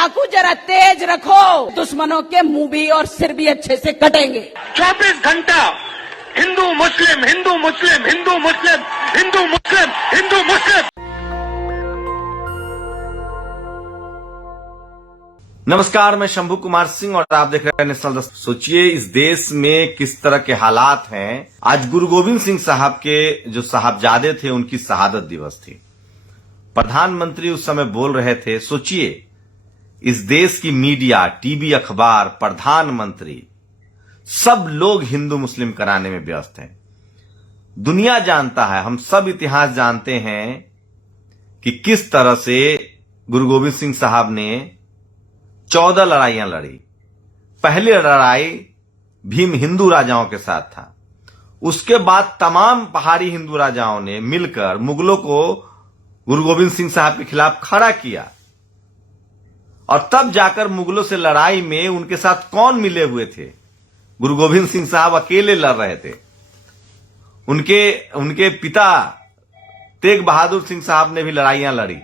चाकू जरा तेज रखो, दुश्मनों के मुंह भी और सिर भी अच्छे से कटेंगे। 24 घंटा हिंदू मुस्लिम हिंदू मुस्लिम हिंदू मुस्लिम हिंदू मुस्लिम हिंदू मुस्लिम। नमस्कार, मैं शंभू कुमार सिंह और आप देख रहे हैं नेशनल दस्तक। सोचिए इस देश में किस तरह के हालात हैं। आज गुरु गोविंद सिंह साहब के जो साहबजादे थे उनकी शहादत दिवस थी। प्रधानमंत्री उस समय बोल रहे थे। सोचिए इस देश की मीडिया, टीवी, अखबार, प्रधानमंत्री सब लोग हिंदू मुस्लिम कराने में व्यस्त हैं। दुनिया जानता है, हम सब इतिहास जानते हैं कि किस तरह से गुरु गोविंद सिंह साहब ने 14 लड़ाइयां लड़ी। पहली लड़ाई भीम हिंदू राजाओं के साथ था। उसके बाद तमाम पहाड़ी हिंदू राजाओं ने मिलकर मुगलों को गुरु गोविंद सिंह साहब के खिलाफ खड़ा किया और तब जाकर मुगलों से लड़ाई में उनके साथ कौन मिले हुए थे? गुरु गोविंद सिंह साहब अकेले लड़ रहे थे। उनके पिता तेग बहादुर सिंह साहब ने भी लड़ाइयां लड़ी।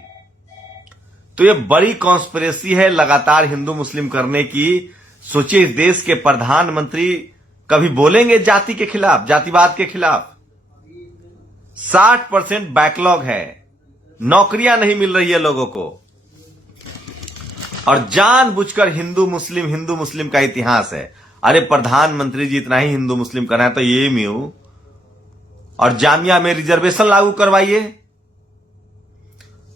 तो ये बड़ी कॉन्स्पिरेसी है लगातार हिंदू मुस्लिम करने की। सोचिए इस देश के प्रधानमंत्री कभी बोलेंगे जाति के खिलाफ, जातिवाद के खिलाफ? 60% बैकलॉग है, नौकरियां नहीं मिल रही है लोगों को, और जानबूझकर हिंदू मुस्लिम का इतिहास है। अरे प्रधानमंत्री जी, इतना ही हिंदू मुस्लिम करना है तो एएमयू और जामिया में रिजर्वेशन लागू करवाइए।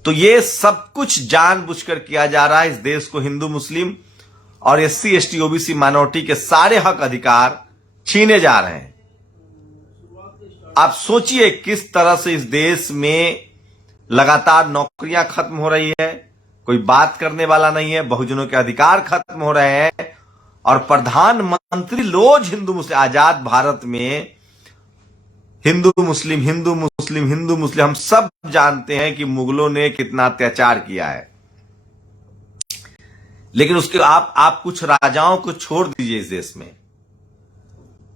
तो ये सब कुछ जानबूझकर किया जा रहा है। इस देश को हिंदू मुस्लिम और एससी एसटी ओबीसी माइनॉरिटी के सारे हक अधिकार छीने जा रहे हैं। आप सोचिए किस तरह से इस देश में लगातार नौकरियां खत्म हो रही है, कोई बात करने वाला नहीं है, बहुजनों के अधिकार खत्म हो रहे हैं और प्रधानमंत्री रोज हिंदू मुस्लिम, आजाद भारत में हिंदू मुस्लिम हम सब जानते हैं कि मुगलों ने कितना अत्याचार किया है। लेकिन उसके आप कुछ राजाओं को छोड़ दीजिए इस देश में।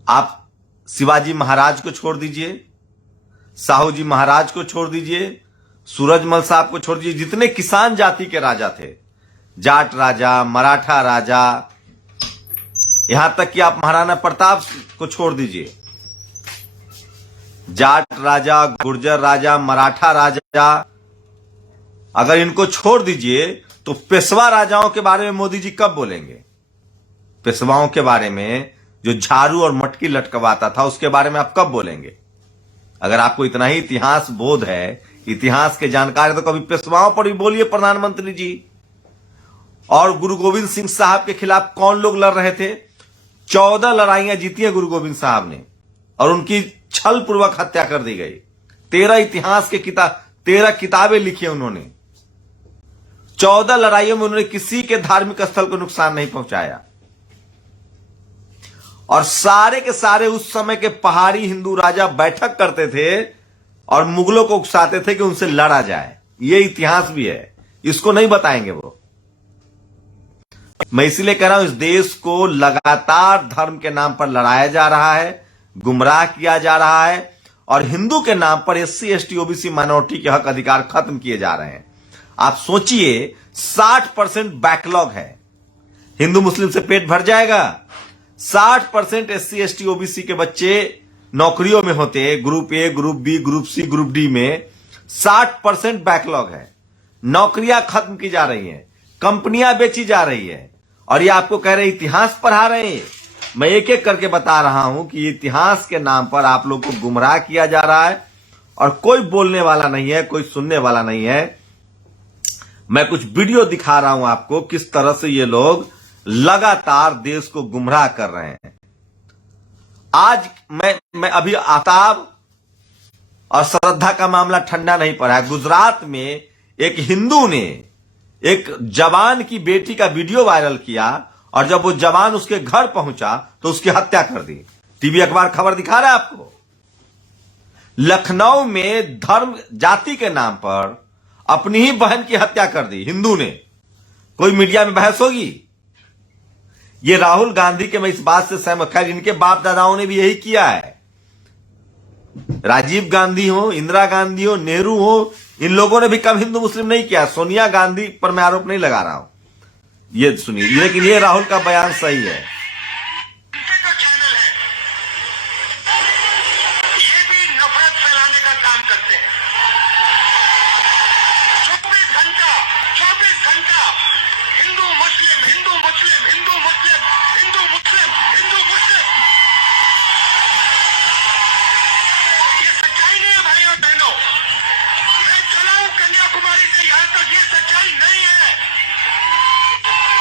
आप शिवाजी महाराज को छोड़ दीजिए, साहू जी महाराज को छोड़ दीजिए, सूरजमल साहब को छोड़ दीजिए, जितने किसान जाति के राजा थे, जाट राजा, मराठा राजा, यहां तक कि आप महाराणा प्रताप को छोड़ दीजिए। जाट राजा, गुर्जर राजा, मराठा राजा, अगर इनको छोड़ दीजिए तो पेशवा राजाओं के बारे में मोदी जी कब बोलेंगे? पेशवाओं के बारे में जो झाड़ू और मटकी लटकवाता था उसके बारे में आप कब बोलेंगे? अगर आपको इतना ही इतिहास बोध है, इतिहास के जानकार है, तो कभी पेशवाओं पर भी बोलिए प्रधानमंत्री जी। और गुरु गोविंद सिंह साहब के खिलाफ कौन लोग लड़ रहे थे? 14 लड़ाइयां जीती है गुरु गोविंद साहब ने और उनकी छल पूर्वक हत्या कर दी गई। 13 किताबें लिखी उन्होंने। 14 लड़ाइयों में उन्होंने किसी के धार्मिक स्थल को नुकसान नहीं पहुंचाया। और सारे के सारे उस समय के पहाड़ी हिंदू राजा बैठक करते थे और मुगलों को उकसाते थे कि उनसे लड़ा जाए। यह इतिहास भी है, इसको नहीं बताएंगे वो। मैं इसलिए कह रहा हूं, इस देश को लगातार धर्म के नाम पर लड़ाया जा रहा है, गुमराह किया जा रहा है और हिंदू के नाम पर एससी एसटी ओबीसी माइनॉरिटी के हक अधिकार खत्म किए जा रहे हैं। आप सोचिए 60% बैकलॉग है। हिंदू मुस्लिम से पेट भर जाएगा? 60% एससी एसटी ओबीसी के बच्चे नौकरियों में होते हैं, group A, group B, group C, group D में 60% बैकलॉग है। नौकरियां खत्म की जा रही हैं, कंपनियां बेची जा रही है और ये आपको कह रहे इतिहास पढ़ा रहे हैं। मैं एक एक करके बता रहा हूं कि इतिहास के नाम पर आप लोग को गुमराह किया जा रहा है और कोई बोलने वाला नहीं है, कोई सुनने वाला नहीं है। मैं कुछ वीडियो दिखा रहा हूं आपको किस तरह से ये लोग लगातार देश को गुमराह कर रहे हैं। आज मैं अभी आताब और श्रद्धा का मामला ठंडा नहीं पड़ा है। गुजरात में एक हिंदू ने एक जवान की बेटी का वीडियो वायरल किया और जब वो जवान उसके घर पहुंचा तो उसकी हत्या कर दी। टीवी अखबार खबर दिखा रहा है आपको। लखनऊ में धर्म जाति के नाम पर अपनी ही बहन की हत्या कर दी हिंदू ने। कोई मीडिया में बहस होगी? ये राहुल गांधी के, मैं इस बात से सहमत, खैर इनके बाप दादाओं ने भी यही किया है। राजीव गांधी हो, इंदिरा गांधी हो, नेहरू हो, इन लोगों ने भी कम हिंदू मुस्लिम नहीं किया। सोनिया गांधी पर मैं आरोप नहीं लगा रहा हूं, ये सुनिए, लेकिन ये राहुल का बयान सही है। इनके जो चैनल है ये भी नफरत फैलाने का काम करते हैं। 24 घंटा हिंदू मुस्लिम हिंदू मुस्लिम हिंदू मुस्लिम हिंदू मुस्लिम हिंदू मुस्लिम। ये सच्चाई नहीं है भाई और बहनों। मैं चला हूं कन्याकुमारी से यहां तक, ये सच्चाई नहीं है।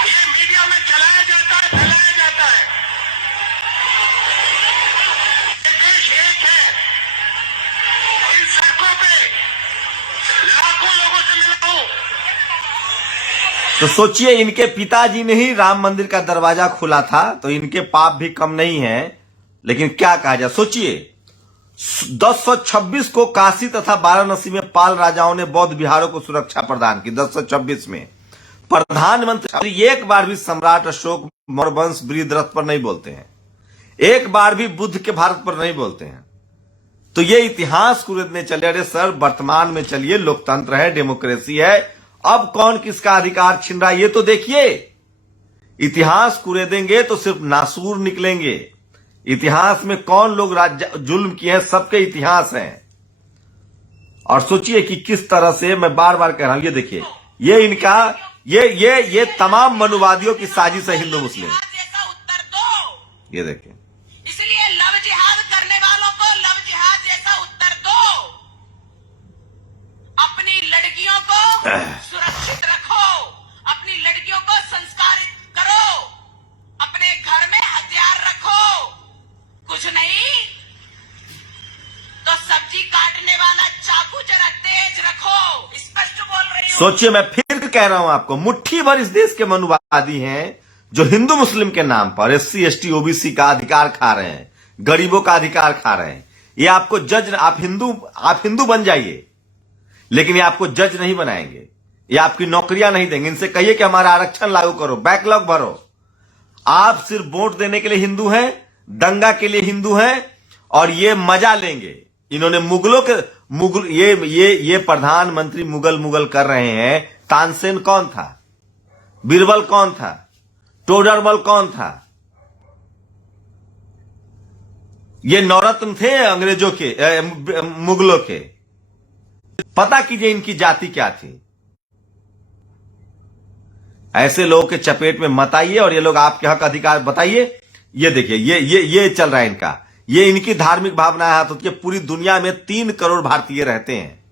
ये मीडिया में चलाया जाता है, फैलाया जाता है। ये देश एक है। इन सड़कों पे लाखों लोगों से मिला हूं। तो सोचिए, इनके पिताजी ने ही राम मंदिर का दरवाजा खोला था, तो इनके पाप भी कम नहीं है। लेकिन क्या कहा जाए, सोचिए 1026 को काशी तथा वाराणसी में पाल राजाओं ने बौद्ध विहारों को सुरक्षा प्रदान की। 1026 में प्रधानमंत्री एक बार भी सम्राट अशोक मौर्य वंश बृहद्रथ पर नहीं बोलते हैं, एक बार भी बुद्ध के भारत पर नहीं बोलते हैं। तो ये इतिहास कुरेदने चले। अरे सर, वर्तमान में चलिए, लोकतंत्र है, डेमोक्रेसी है, अब कौन किसका अधिकार छीन रहा है ये तो देखिए। इतिहास कुरेदेंगे तो सिर्फ नासूर निकलेंगे। इतिहास में कौन लोग जुल्म किए हैं, सबके इतिहास हैं। और सोचिए कि किस तरह से, मैं बार बार कह रहा हूं, ये देखिए, ये इनका ये तमाम मनुवादियों की साजिश है हिंदू मुस्लिम। जैसा उत्तर दो। ये देखिए, इसलिए लव जिहाद करने वालों को लव जिहाद जैसा उत्तर दो। अपनी लड़कियों को सुरक्षित रखो, अपनी लड़कियों को संस्कारित करो, अपने घर में हथियार रखो। कुछ नहीं तो सब्जी काटने वाला चाकू जरा तेज रखो। स्पष्ट बोल रही हूं। सोचिए, मैं फिर कह रहा हूं आपको, मुट्ठी भर इस देश के मनुवादी हैं जो हिंदू मुस्लिम के नाम पर SC ST OBC का अधिकार खा रहे हैं, गरीबों का अधिकार खा रहे हैं। ये आपको जज, आप हिंदू बन जाइए, लेकिन ये आपको जज नहीं बनाएंगे, ये आपकी नौकरियां नहीं देंगे। इनसे कहिए कि हमारा आरक्षण लागू करो, बैकलॉग भरो। आप सिर्फ वोट देने के लिए हिंदू हैं, दंगा के लिए हिंदू हैं, और ये मजा लेंगे। इन्होंने ये प्रधानमंत्री मुगल कर रहे हैं। तानसेन कौन था? बीरबल कौन था? टोडरमल कौन था? ये नौरत्न थे अंग्रेजों के, मुगलों के। पता कीजिए इनकी जाति क्या थी। ऐसे लोगों के चपेट में मत आइए और ये लोग आपके हक अधिकार बताइए। ये देखिए, ये चल रहा है इनका, ये इनकी धार्मिक भावना है। तो पूरी दुनिया में 3 करोड़ भारतीय रहते हैं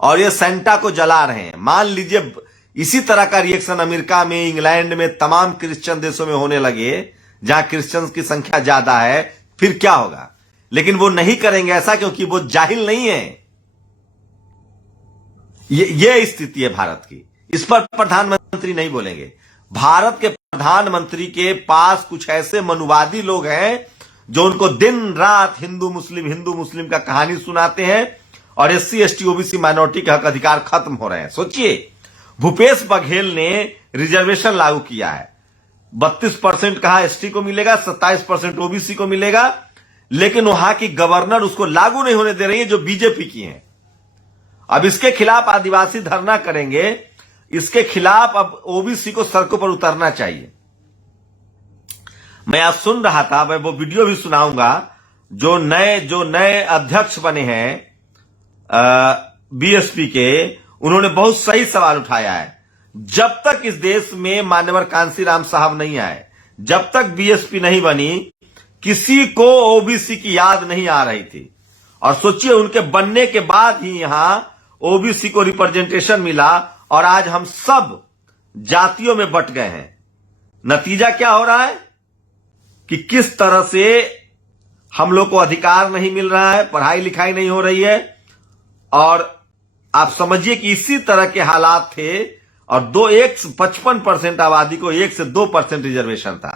और ये सेंटा को जला रहे हैं। मान लीजिए इसी तरह का रिएक्शन अमेरिका में, इंग्लैंड में, तमाम क्रिश्चियन देशों में होने लगे जहां क्रिश्चियंस की संख्या ज्यादा है, फिर क्या होगा? लेकिन वो नहीं करेंगे ऐसा, क्योंकि वो जाहिल नहीं है। ये स्थिति है भारत की। इस पर प्रधानमंत्री नहीं बोलेंगे। भारत के प्रधानमंत्री के पास कुछ ऐसे मनुवादी लोग हैं जो उनको दिन रात हिंदू मुस्लिम का कहानी सुनाते हैं और SC ST OBC माइनॉरिटी के हक अधिकार खत्म हो रहे हैं। सोचिए, भूपेश बघेल ने रिजर्वेशन लागू किया है। 32% कहा ST को मिलेगा, 27% OBC को मिलेगा, लेकिन वहां की गवर्नर उसको लागू नहीं होने दे रही है, जो बीजेपी की है। अब इसके खिलाफ आदिवासी धरना करेंगे। इसके खिलाफ अब OBC को सड़कों पर उतरना चाहिए। मैं आज सुन रहा था, मैं वो वीडियो भी सुनाऊंगा, जो नए अध्यक्ष बने हैं BSP के, उन्होंने बहुत सही सवाल उठाया है। जब तक इस देश में मान्यवर कांसीराम साहब नहीं आए, जब तक BSP नहीं बनी, किसी को OBC की याद नहीं आ रही थी। और सोचिए, उनके बनने के बाद ही यहां OBC को रिप्रेजेंटेशन मिला और आज हम सब जातियों में बंट गए हैं। नतीजा क्या हो रहा है कि किस तरह से हम लोग को अधिकार नहीं मिल रहा है, पढ़ाई लिखाई नहीं हो रही है। और आप समझिए कि इसी तरह के हालात थे और 55% आबादी को 1 से 2% रिजर्वेशन था।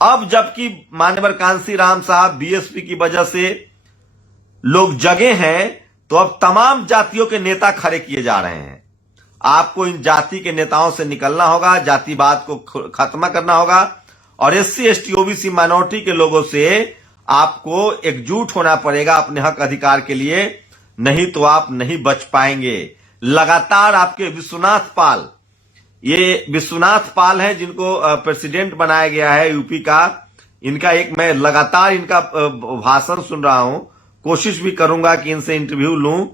अब जबकि मान्यवर कांसीराम साहब BSP की वजह से लोग जगे हैं, तो अब तमाम जातियों के नेता खड़े किए जा रहे हैं। आपको इन जाति के नेताओं से निकलना होगा, जातिवाद को खत्म करना होगा और SC ST OBC माइनॉरिटी के लोगों से आपको एकजुट होना पड़ेगा अपने हक अधिकार के लिए, नहीं तो आप नहीं बच पाएंगे। लगातार आपके विश्वनाथ पाल ये विश्वनाथ पाल हैं जिनको प्रेसिडेंट बनाया गया है यूपी का। इनका मैं लगातार इनका भाषण सुन रहा हूं, कोशिश भी करूंगा कि इनसे इंटरव्यू लूं,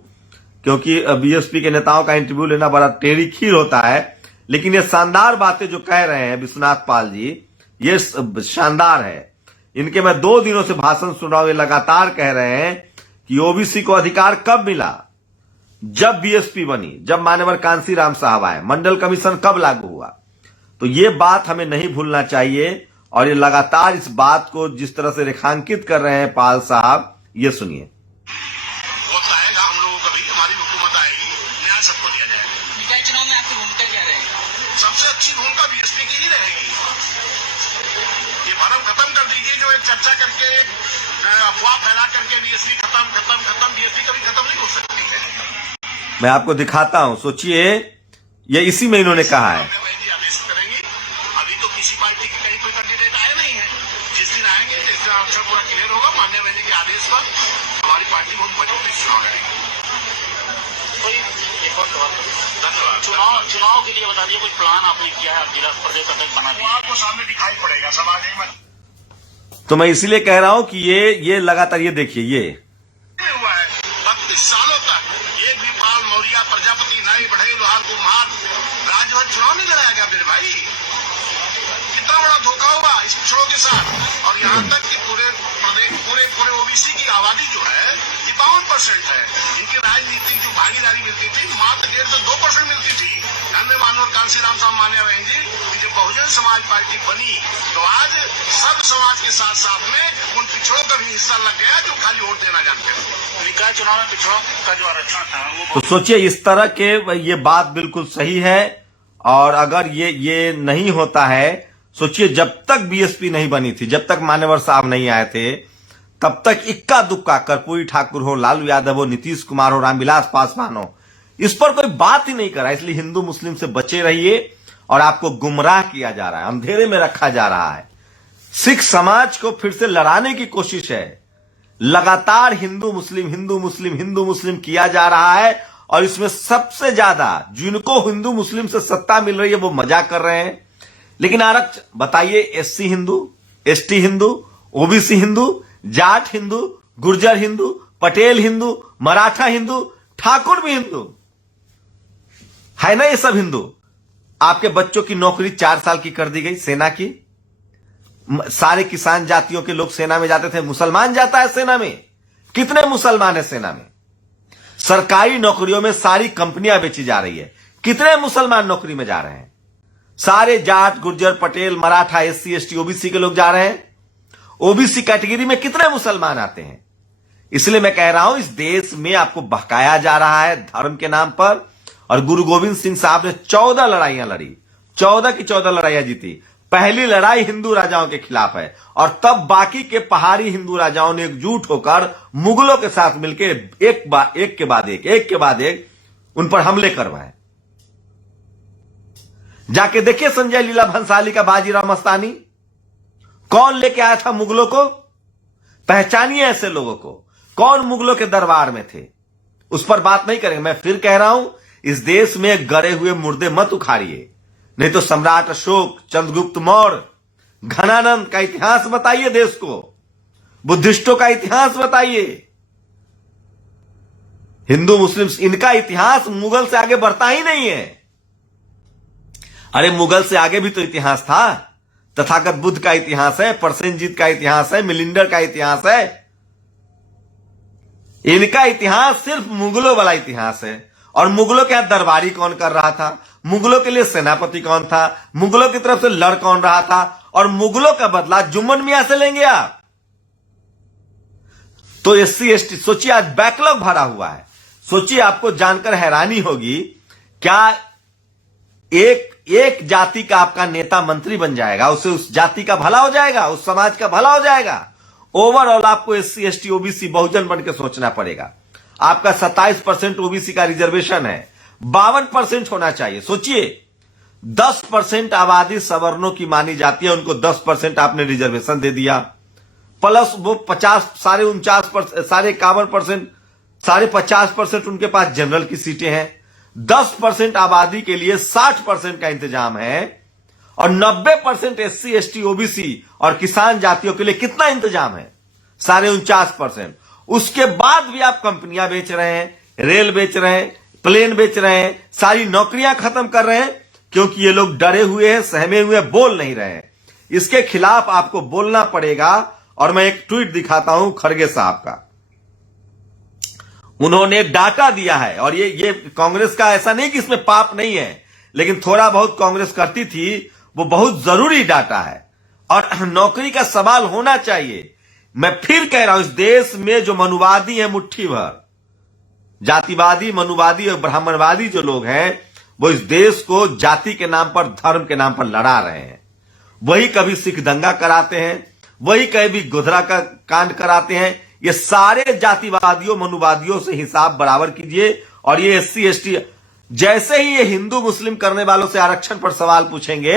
क्योंकि बीएसपी के नेताओं का इंटरव्यू लेना बड़ा टेढ़ी खीर होता है। लेकिन ये शानदार बातें जो कह रहे हैं विश्वनाथ पाल जी, ये शानदार है। इनके मैं 2 दिनों से भाषण सुन रहा हूं, ये लगातार कह रहे हैं कि ओबीसी को अधिकार कब मिला, जब बीएसपी बनी, जब मान्यवर कांसीराम साहब आए, मंडल कमीशन कब लागू हुआ। तो ये बात हमें नहीं भूलना चाहिए। और ये लगातार इस बात को जिस तरह से रेखांकित कर रहे हैं पाल साहब, ये सुनिए। वक्त आएगा, हम लोगों का भी, हमारी हुकूमत आएगी, न्याय सबको दिया जाएगा। निकाय चुनाव में आपकी भूमिका क्या रहेगी? सबसे अच्छी भूमिका बीएसपी की ही रहेगी। ये भरम खत्म कर दीजिए जो एक चर्चा करके अफवाह फैला करके बीएसपी खत्म बीएसपी कभी खत्म नहीं हो सकती है। मैं आपको दिखाता हूं, सोचिए, ये इसी में इन्होंने कहा है। आदेश करेंगी। अभी तो किसी पार्टी के कहीं कोई कैंडिडेट आए नहीं है। जिस दिन आएंगे, जिस दिन अक्षर पूरा क्लियर होगा, माननीय बहन के आदेश पर हमारी पार्टी बहुत मजबूती से चुनाव लड़ेगी। कोई एक और सवाल, धन्यवाद। चुनाव के लिए बता दिए, कोई प्लान आपने किया है? जिला प्रदेश अध्यक्ष बना दिया, आपको सामने दिखाई पड़ेगा, सब आ जाएगा। तो मैं इसीलिए कह रहा हूं कि ये लगातार, ये देखिए, ये हुआ है 32 सालों तक एक भी पाल, मौर्या, प्रजापति, नाई, बढ़ई, लोहार, कुम्हार राज्यभर चुनाव नहीं लड़ाया गया मेरे भाई। कितना बड़ा धोखा हुआ इस पिछड़ों के साथ। और यहाँ तक कि पूरे ओबीसी की आबादी जो है ये 52% है। इनकी राजनीतिक जो भागीदारी मिलती थी मात्र 1.5 से 2% मिलती थी। मानवर कांसीराम साहब, मान्य बहन जी, जब बहुजन समाज पार्टी बनी तो आज सर्व समाज के साथ साथ में उन पिछड़ों का भी हिस्सा लग गया जो खाली वोट देना जानते थे। निकाय चुनाव में पिछड़ों का जो आरक्षण था वो तो सोचिए, इस तरह के ये बात बिल्कुल सही है। और अगर ये नहीं होता है, सोचिए, जब तक बीएसपी नहीं बनी थी, जब तक मान्यवर साहब नहीं आए थे, तब तक इक्का दुक्का कर्पूरी ठाकुर हो, लालू यादव हो, नीतीश कुमार हो, रामविलास पासवान हो, इस पर कोई बात ही नहीं करा। इसलिए हिंदू मुस्लिम से बचे रहिए। और आपको गुमराह किया जा रहा है, अंधेरे में रखा जा रहा है। सिख समाज को फिर से लड़ाने की कोशिश है। लगातार हिंदू मुस्लिम किया जा रहा है। और इसमें सबसे ज्यादा जिनको हिंदू मुस्लिम से सत्ता मिल रही है वो मजाक कर रहे हैं। लेकिन आरक्षण बताइए, SC Hindu, ST Hindu, OBC Hindu, Jat Hindu, Gurjar Hindu, Patel Hindu, Maratha Hindu, Thakur भी हिंदू है ना। ये सब हिंदू। आपके बच्चों की नौकरी 4 साल की कर दी गई सेना की। सारे किसान जातियों के लोग सेना में जाते थे, मुसलमान जाता है सेना में। कितने मुसलमान है सेना में? सरकारी नौकरियों में सारी कंपनियां बेची जा रही है, कितने मुसलमान नौकरी में जा रहे हैं? सारे Jat, Gurjar, Patel, Maratha, SC, ST, OBC के लोग जा रहे हैं। ओबीसी कैटेगरी में कितने मुसलमान आते हैं? इसलिए मैं कह रहा हूं, इस देश में आपको बहकाया जा रहा है धर्म के नाम पर। और गुरु गोविंद सिंह साहब ने 14 लड़ाइयां लड़ी, 14 की 14 लड़ाइयां जीती। पहली लड़ाई हिंदू राजाओं के खिलाफ है। और तब बाकी के पहाड़ी हिंदू राजाओं ने एकजुट होकर मुगलों के साथ मिलकर एक के बाद एक उन पर हमले करवाए। जाके देखिए संजय लीला भंसाली का बाजीराव मस्तानी कौन लेके आया था मुगलों को। पहचानिए ऐसे लोगों को, कौन मुगलों के दरबार में थे। उस पर बात नहीं करेंगे। मैं फिर कह रहा हूं, इस देश में गड़े हुए मुर्दे मत उखाड़िए, नहीं तो सम्राट अशोक, चंद्रगुप्त मौर्य, घनानंद का इतिहास बताइए देश को, बुद्धिस्टों का इतिहास बताइए। हिंदू मुस्लिम इनका इतिहास मुगल से आगे बढ़ता ही नहीं है। अरे मुगल से आगे भी तो इतिहास था। तथागत बुद्ध का इतिहास है, परसेनजीत का इतिहास है, मिलिंडर का इतिहास है। इनका इतिहास सिर्फ मुगलों वाला इतिहास है। और मुगलों के यहां दरबारी कौन कर रहा था, मुगलों के लिए सेनापति कौन था, मुगलों की तरफ से लड़ कौन रहा था, और मुगलों का बदला जुम्मन मियां से लेंगे आप। तो एससी एसटी सोचिए, आज बैकलॉग भरा हुआ है। सोचिए, आपको जानकर हैरानी होगी, क्या एक जाति का आपका नेता मंत्री बन जाएगा, उससे उस जाति का भला हो जाएगा, उस समाज का भला हो जाएगा। ओवरऑल आपको एससी एसटी ओबीसी बहुजन बन के सोचना पड़ेगा। आपका 27% ओबीसी का रिजर्वेशन है, 52% होना चाहिए। सोचिए, 10% आबादी सवर्णों की मानी जाती है, उनको 10% आपने रिजर्वेशन दे दिया, प्लस वो 51% उनके पास जनरल की सीटें हैं। 10% आबादी के लिए 60% का इंतजाम है और 90% SC, ST, OBC और किसान जातियों के लिए कितना इंतजाम है? 49.5%। उसके बाद भी आप कंपनियां बेच रहे हैं, रेल बेच रहे हैं, प्लेन बेच रहे हैं, सारी नौकरियां खत्म कर रहे हैं, क्योंकि ये लोग डरे हुए हैं, सहमे हुए हैं, बोल नहीं रहे हैं। इसके खिलाफ आपको बोलना पड़ेगा। और मैं एक ट्वीट दिखाता हूं खड़गे साहब का। उन्होंने डाटा दिया है, और ये कांग्रेस का ऐसा नहीं कि इसमें पाप नहीं है, लेकिन थोड़ा बहुत कांग्रेस करती थी, वो बहुत जरूरी डाटा है और नौकरी का सवाल होना चाहिए। मैं फिर कह रहा हूं, इस देश में जो मनुवादी है मुट्ठी भर, जातिवादी, मनुवादी और ब्राह्मणवादी जो लोग हैं, वो इस देश को जाति के नाम पर, धर्म के नाम पर लड़ा रहे हैं। वही कभी सिख दंगा कराते हैं, वही कभी गोधरा का कांड कराते हैं। ये सारे जातिवादियों, मनुवादियों से हिसाब बराबर कीजिए। और ये SC, ST जैसे ही ये हिंदू मुस्लिम करने वालों से आरक्षण पर सवाल पूछेंगे,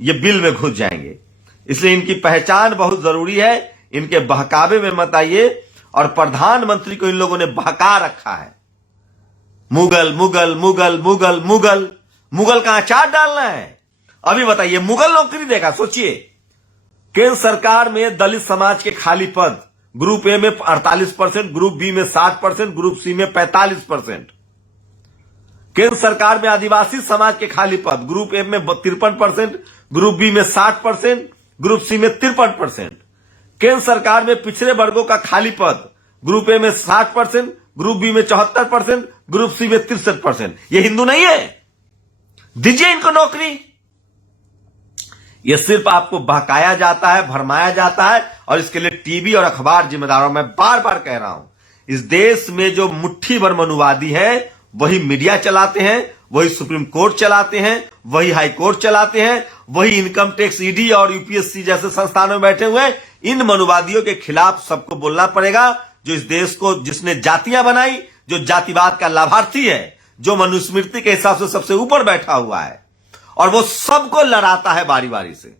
ये बिल में घुस जाएंगे। इसलिए इनकी पहचान बहुत जरूरी है। इनके बहकावे में मत आइए। और प्रधानमंत्री को इन लोगों ने बहका रखा है। मुगल मुगल मुगल मुगल मुगल मुगल का अचार डालना है। अभी बताइए, मुगल नौकरी देगा? सोचिए, केंद्र सरकार में दलित समाज के खाली पद ग्रुप ए में 48%, ग्रुप बी में 60%, ग्रुप सी में 45%। केंद्र सरकार में आदिवासी समाज के खाली पद ग्रुप ए में 53%, ग्रुप बी में 60%, ग्रुप सी में 53%। केंद्र सरकार में पिछड़े वर्गों का खाली पद ग्रुप ए में 60%, ग्रुप बी में 74%, ग्रुप सी में 63%। ये हिंदू नहीं है? दीजिए इनको नौकरी। यह सिर्फ आपको बहकाया जाता है, भरमाया जाता है, और इसके लिए टीवी और अखबार जिम्मेदार। मैं बार बार कह रहा हूं, इस देश में जो मुट्ठी भर मनुवादी है, वही मीडिया चलाते हैं, वही सुप्रीम कोर्ट चलाते हैं, वही हाई कोर्ट चलाते हैं, वही इनकम टैक्स, ईडी और यूपीएससी जैसे संस्थानों में बैठे हुए हैं। इन मनुवादियों के खिलाफ सबको बोलना पड़ेगा, जो इस देश को, जिसने जातियां बनाई, जो जातिवाद का लाभार्थी है, जो मनुस्मृति के हिसाब से सबसे ऊपर बैठा हुआ है, और वो सबको लड़ाता है बारी बारी से।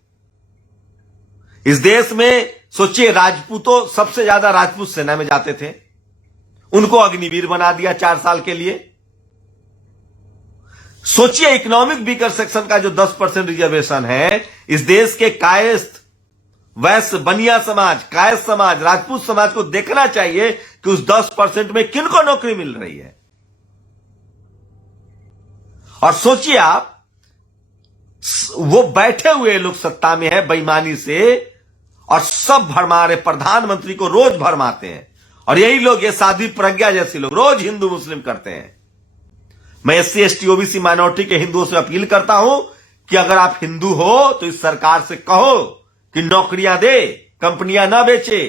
इस देश में सोचिए, राजपूतों, सबसे ज्यादा राजपूत सेना में जाते थे, उनको अग्निवीर बना दिया 4 साल के लिए। सोचिए, इकोनॉमिक वीकर सेक्शन का जो 10% रिजर्वेशन है, इस देश के कायस्थ, वैश्य, बनिया समाज, कायस्थ समाज, राजपूत समाज को देखना चाहिए कि उस 10% में किनको नौकरी मिल रही है। और सोचिए आप, वो बैठे हुए लोग सत्ता में है बेईमानी से, और सब भरमा रहे, प्रधानमंत्री को रोज भरमाते हैं। और यही लोग, ये साध्वी प्रज्ञा जैसे लोग रोज हिंदू मुस्लिम करते हैं। मैं SC, ST, OBC माइनॉरिटी के हिंदुओं से अपील करता हूं कि अगर आप हिंदू हो तो इस सरकार से कहो कि नौकरियां दे, कंपनियां ना बेचे,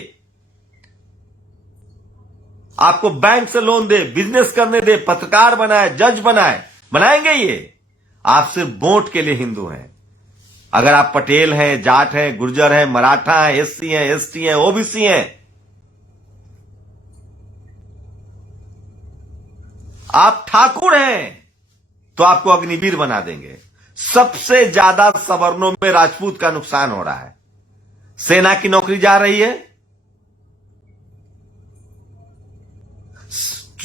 आपको बैंक से लोन दे, बिजनेस करने दे, पत्रकार बनाए, जज बनाए। बनाएंगे ये? आप सिर्फ वोट के लिए हिंदू हैं। अगर आप पटेल हैं, जाट हैं, गुर्जर हैं, मराठा हैं, SC हैं, ST हैं, OBC हैं, आप ठाकुर हैं, तो आपको अग्निवीर बना देंगे। सबसे ज्यादा सवर्णों में राजपूत का नुकसान हो रहा है। सेना की नौकरी जा रही है।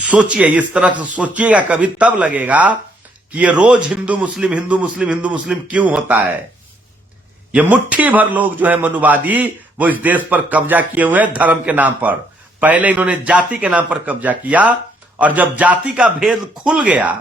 सोचिए, इस तरह से सोचिएगा, कभी तब लगेगा कि ये रोज हिंदू मुस्लिम, हिंदू मुस्लिम, हिंदू मुस्लिम क्यों होता है। ये मुट्ठी भर लोग जो है मनुवादी, वो इस देश पर कब्जा किए हुए हैं धर्म के नाम पर। पहले इन्होंने जाति के नाम पर कब्जा किया, और जब जाति का भेद खुल गया,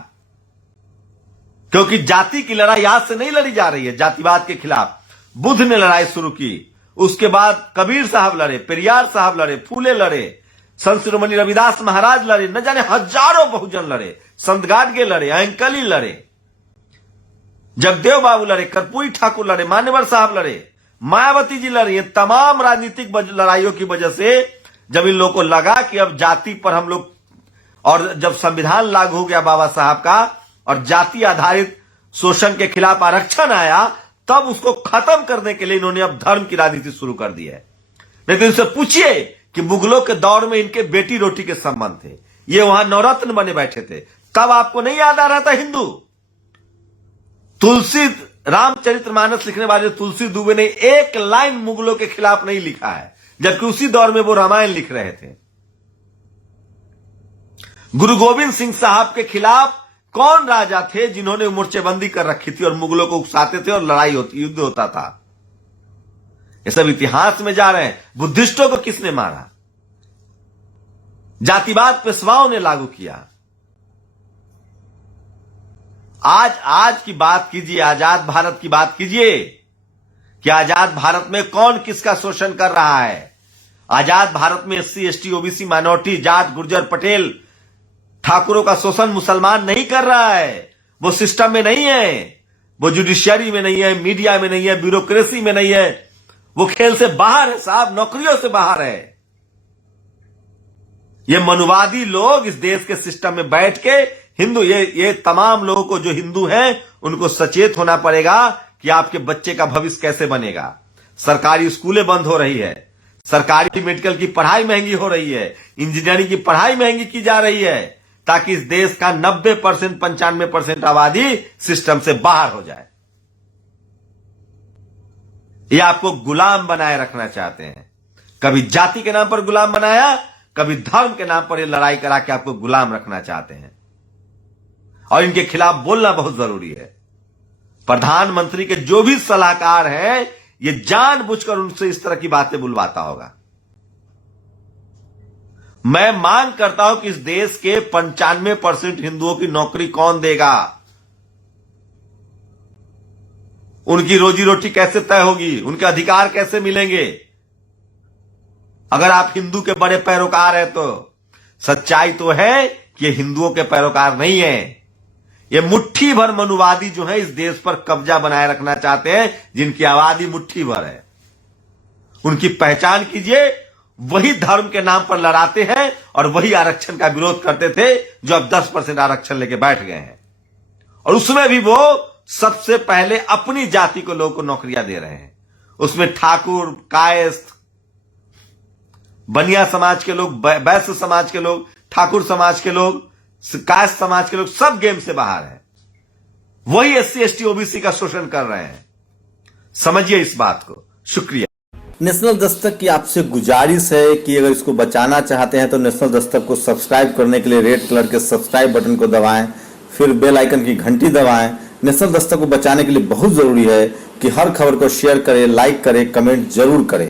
क्योंकि जाति की लड़ाई आज से नहीं लड़ी जा रही है, जातिवाद के खिलाफ बुद्ध ने लड़ाई शुरू की, उसके बाद कबीर साहब लड़े, पेरियार साहब लड़े, फूले लड़े, संत शिरोमणि रविदास महाराज लड़े, न जाने हजारों बहुजन लड़े, संत गाडगे लड़े, अंकली लड़े, जगदेव बाबू लड़े, कर्पूरी ठाकुर लड़े, मान्यवर साहब लड़े, मायावती जी लड़ी। तमाम राजनीतिक लड़ाइयों की वजह से जब इन लोगों को लगा कि अब जाति पर हम लोग, और जब संविधान लागू हो गया बाबा साहब का, और जाति आधारित शोषण के खिलाफ आरक्षण आया, तब उसको खत्म करने के लिए इन्होंने अब धर्म की राजनीति शुरू कर दी है। लेकिन इनसे पूछिए कि मुगलों के दौर में इनके बेटी रोटी के संबंध थे, ये वहां नवरत्न बने बैठे थे, तब आपको नहीं याद आ रहा था हिंदू? तुलसी, रामचरितमानस लिखने वाले तुलसी दुबे ने एक लाइन मुगलों के खिलाफ नहीं लिखा है, जबकि उसी दौर में वो रामायण लिख रहे थे। गुरु गोविंद सिंह साहब के खिलाफ कौन राजा थे जिन्होंने मोर्चेबंदी कर रखी थी और मुगलों को उकसाते थे और लड़ाई होती, युद्ध होता था? ये सब इतिहास में जा रहे हैं। बुद्धिस्टों को किसने मारा? जातिवाद पेशवाओं ने लागू किया। आज की बात कीजिए, आजाद भारत की बात कीजिए कि आजाद भारत में कौन किसका शोषण कर रहा है। आजाद भारत में SC, ST, OBC, minority, Jat, Gurjar, Patel, ठाकुरों का शोषण मुसलमान नहीं कर रहा है। वो सिस्टम में नहीं है, वो जुडिशियरी में नहीं है, मीडिया में नहीं है, ब्यूरोक्रेसी में नहीं है, वो खेल से बाहर है साहब, नौकरियों से बाहर है। ये मनुवादी लोग इस देश के सिस्टम में बैठ के हिंदू, ये तमाम लोगों को जो हिंदू हैं उनको सचेत होना पड़ेगा कि आपके बच्चे का भविष्य कैसे बनेगा। सरकारी स्कूलें बंद हो रही है, सरकारी मेडिकल की पढ़ाई महंगी हो रही है, इंजीनियरिंग की पढ़ाई महंगी की जा रही है, ताकि इस देश का 90%, 95% आबादी सिस्टम से बाहर हो जाए। ये आपको गुलाम बनाए रखना चाहते हैं। कभी जाति के नाम पर गुलाम बनाया, कभी धर्म के नाम पर ये लड़ाई करा के आपको गुलाम रखना चाहते हैं, और इनके खिलाफ बोलना बहुत जरूरी है। प्रधानमंत्री के जो भी सलाहकार हैं, ये जानबूझकर उनसे इस तरह की बातें बुलवाता होगा। मैं मांग करता हूं कि इस देश के 95% हिंदुओं की नौकरी कौन देगा? उनकी रोजी रोटी कैसे तय होगी? उनके अधिकार कैसे मिलेंगे? अगर आप हिंदू के बड़े पैरोकार हैं तो सच्चाई तो है कि ये हिंदुओं के पैरोकार नहीं है। ये मुट्ठी भर मनुवादी जो है इस देश पर कब्जा बनाए रखना चाहते हैं, जिनकी आबादी मुट्ठी भर है। उनकी पहचान कीजिए। वही धर्म के नाम पर लड़ाते हैं और वही आरक्षण का विरोध करते थे जो अब 10% आरक्षण लेके बैठ गए हैं, और उसमें भी वो सबसे पहले अपनी जाति को लोगों को नौकरियां दे रहे हैं। उसमें ठाकुर, कायस्थ, बनिया समाज के लोग, वैश्य समाज के लोग, ठाकुर समाज के लोग, कायस्थ समाज के लोग सब गेम से बाहर हैं। वही एससी, एसटी, ओबीसी का शोषण कर रहे हैं। समझिए इस बात को। शुक्रिया। नेशनल दस्तक की आपसे गुजारिश है कि अगर इसको बचाना चाहते हैं तो नेशनल दस्तक को सब्सक्राइब करने के लिए रेड कलर के सब्सक्राइब बटन को दबाएं, फिर बेल आइकन की घंटी दबाएं। नेशनल दस्तक को बचाने के लिए बहुत जरूरी है कि हर खबर को शेयर करें, लाइक करें, कमेंट जरूर करें।